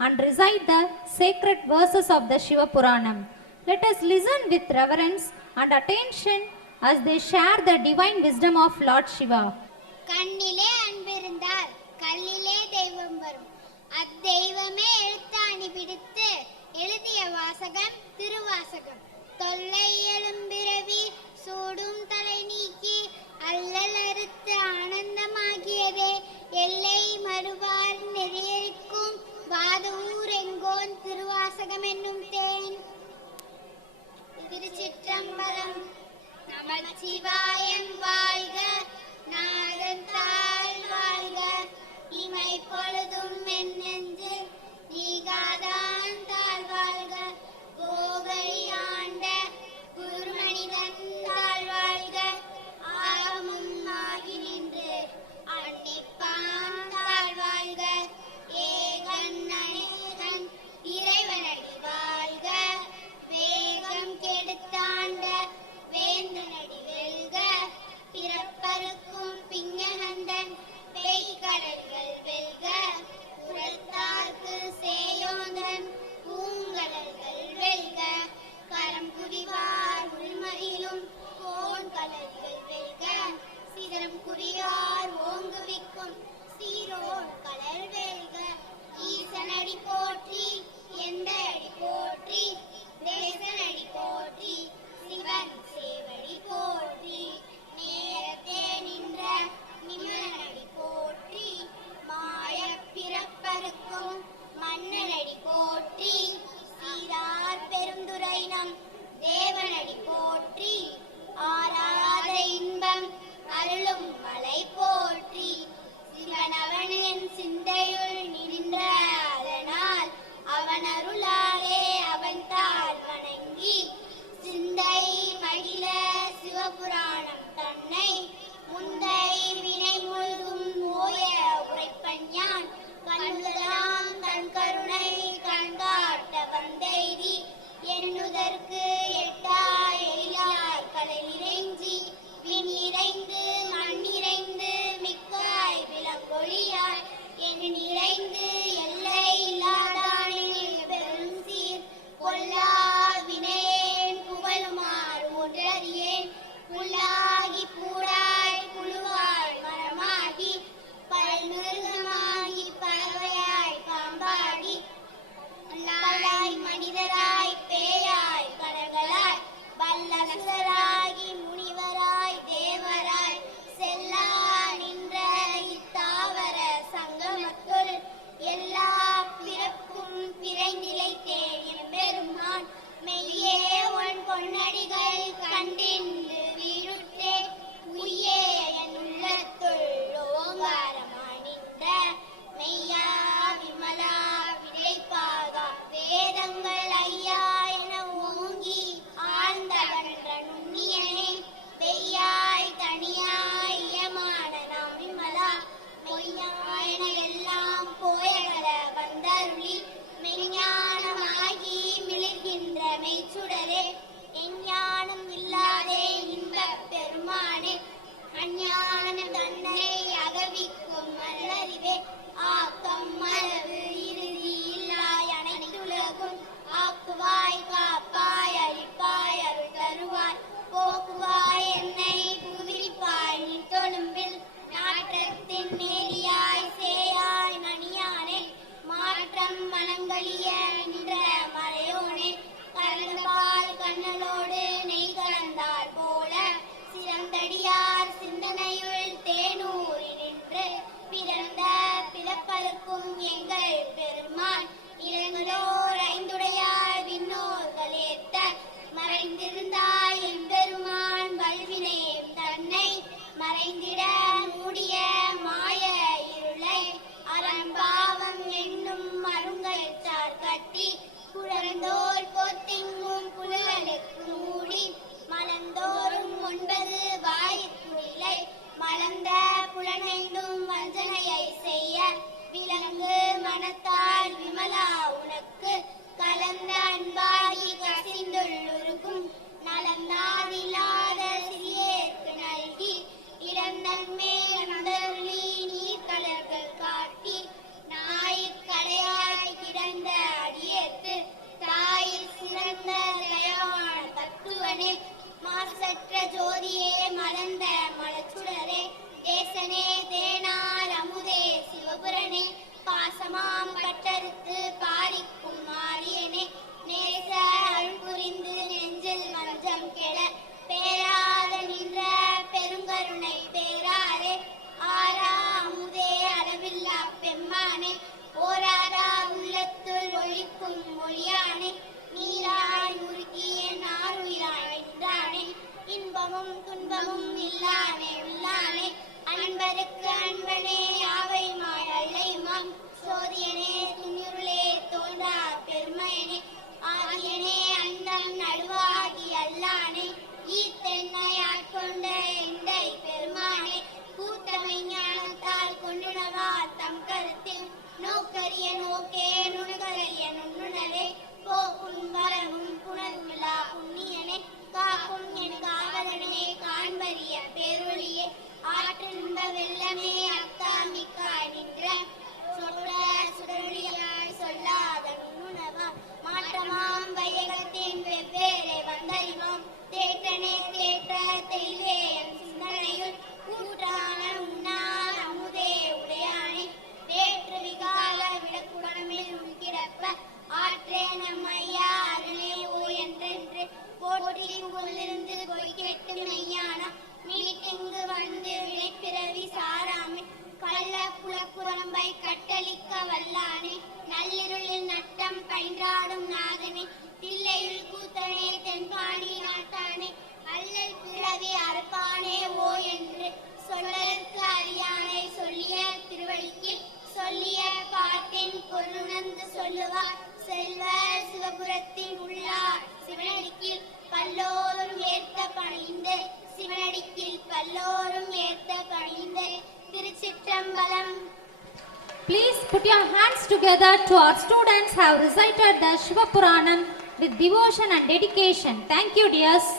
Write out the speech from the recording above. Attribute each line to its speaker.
Speaker 1: and recite the sacred verses of the Shiva Puranam. Let us listen with reverence and attention as they share the divine wisdom of Lord Shiva.
Speaker 2: கண்ணிலே அன்பிருந்தால் கல்லிலே தெய்வம் வரும் அத்தெய்வமே எழுத்தாணி பிடித்து எழுதிய வாசகம் திருவாசகம் தொல்லை எழும்பிறவி சூடும் தலை நீக்கி அல்லல் அறுத்து ஆனந்தமாகியதே எல்லை மறுவார் நெறியறிக்கும் വാദവൂരെങ്കോൻ തിരുവാസകമെന്നും തേൻ. തിരുച്ചിറ്റമ്പലം നമ്മൾ ശിവായം വാഴ്ക. നാം தேசற்ற ஜோதியே மலர்ந்த மலச்சுடரே தேசனே தேனார் அமுதே சிவபுரனே பாசமாம் இன்பமும் துன்பமும் இல்லானே உள்ளானே அன்பருக்கு அன்பனே யாவை மாயலை மாம். சோதியன்
Speaker 1: Please put your hands together to our students have recited the Shiva Puranam with devotion and dedication. Thank you, dears.